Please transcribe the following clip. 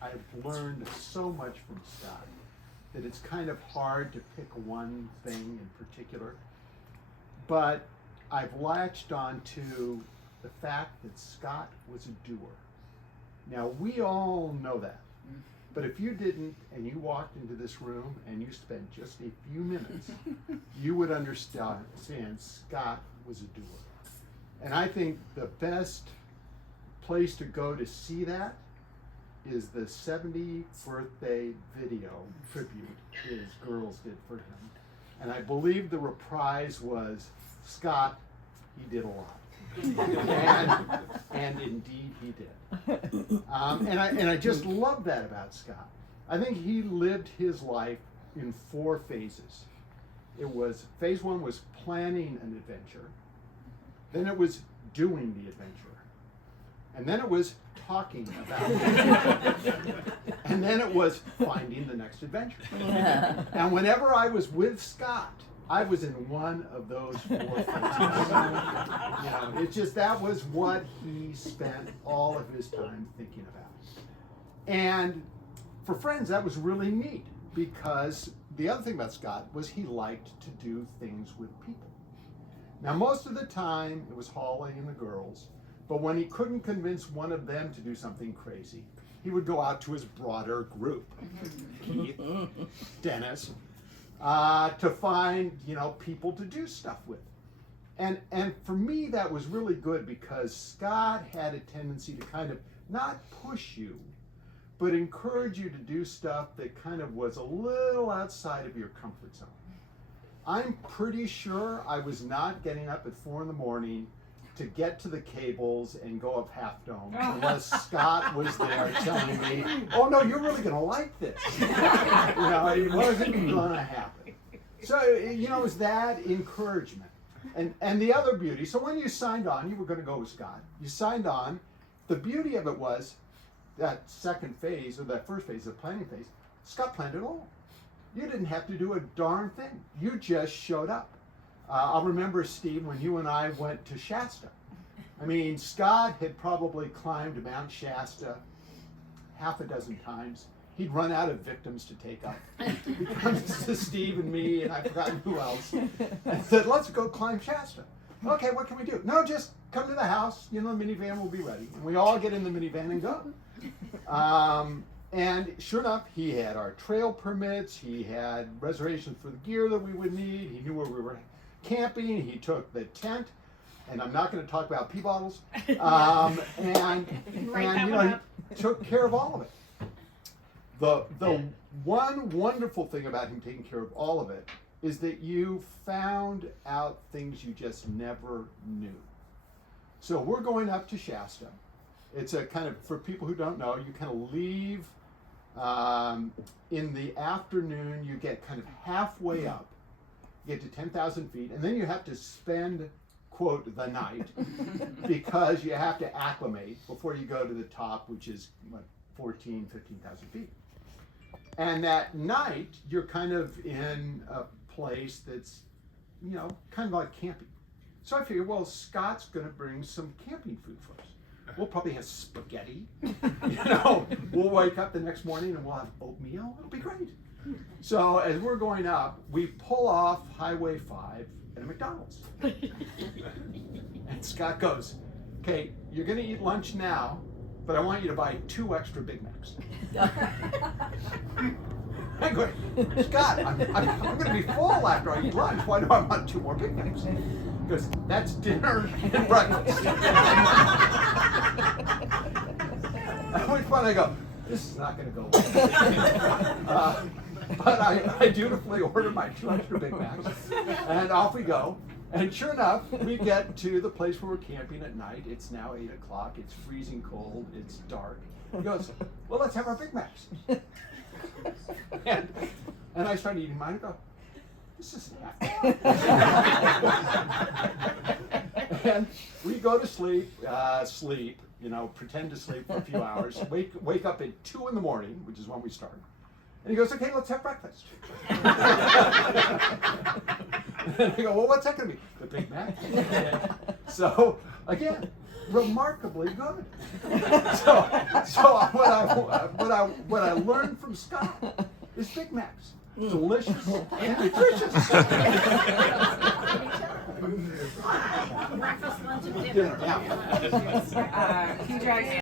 I've learned so much from Scott that it's kind of hard to pick one thing in particular. But I've latched on to the fact that Scott was a doer. Now, we all know that. But if you didn't, and you walked into this room and you spent just a few minutes, you would understand Scott was a doer. And I think the best place to go to see that is the 70th birthday video tribute his girls did for him. And I believe the reprise was, Scott, he did a lot. and indeed he did. And I just love that about Scott. I think he lived his life in 4 phases. It was, phase 1 was planning an adventure. Then it was doing the adventure. And then it was talking about it. And then it was finding the next adventure. And whenever I was with Scott, I was in one of those 4 phases. You know, it's just, that was what he spent all of his time thinking about. And for friends, that was really neat, because the other thing about Scott was he liked to do things with people. Now, most of the time it was Holly and the girls, but when he couldn't convince one of them to do something crazy, he would go out to his broader group, Keith, Dennis, to find, you know, people to do stuff with. And for me, that was really good, because Scott had a tendency to kind of not push you, but encourage you to do stuff that kind of was a little outside of your comfort zone. I'm pretty sure I was not getting up at 4 in the morning to get to the cables and go up Half Dome unless Scott was there telling me, oh no, you're really gonna like this. You know, it wasn't gonna happen. So, you know, it was that encouragement. And the other beauty, so when you signed on, you were gonna go with Scott, you signed on, the beauty of it was that second phase, or that first phase, the planning phase, Scott planned it all. You didn't have to do a darn thing. You just showed up. I'll remember, Steve, when you and I went to Shasta. I mean, Scott had probably climbed Mount Shasta 6 times. He'd run out of victims to take up. He comes to Steve and me, and I've forgotten who else, and said, let's go climb Shasta. Okay, what can we do? No, just come to the house. You know, the minivan will be ready. And we all get in the minivan and go. And sure enough, he had our trail permits. He had reservations for the gear that we would need. He knew where we were camping. He took the tent, and I'm not going to talk about pee bottles. And you know, he took care of all of it. The one wonderful thing about him taking care of all of it is that you found out things you just never knew. So we're going up to Shasta. It's a kind of, for people who don't know, you kind of leave in the afternoon. You get kind of halfway up, you get to 10,000 feet, and then you have to spend, quote, the night, because you have to acclimate before you go to the top, which is what, 15,000 feet. And that night, you're kind of in a place that's, you know, kind of like camping. So I figured, well, Scott's going to bring some camping food for us. We'll probably have spaghetti. You know, we'll wake up the next morning and we'll have oatmeal. It'll be great. So as we're going up, we pull off Highway 5 at a McDonald's. And Scott goes, okay, you're going to eat lunch now, but I want you to buy 2 extra Big Macs. I go, Scott, I'm going to be full after I eat lunch. Why do I want 2 more Big Macs? He goes, that's dinner and breakfast. At which point I go, this is not going to go well. But I dutifully order my 2 extra Big Macs, and off we go. And sure enough, we get to the place where we're camping at night. It's now 8 o'clock. It's freezing cold. It's dark. He goes, well, let's have our Big Macs. And I start eating mine and go, this isn't happening. And we go to sleep, you know, pretend to sleep for a few hours, wake up at 2 in the morning, which is when we start. And he goes, okay, let's have breakfast. And I go, well, what's that going to be? The Big Mac. So Again, remarkably good. So what I learned from Scott is Big Macs, delicious and nutritious. Breakfast, lunch, and Dinner, yeah. He drags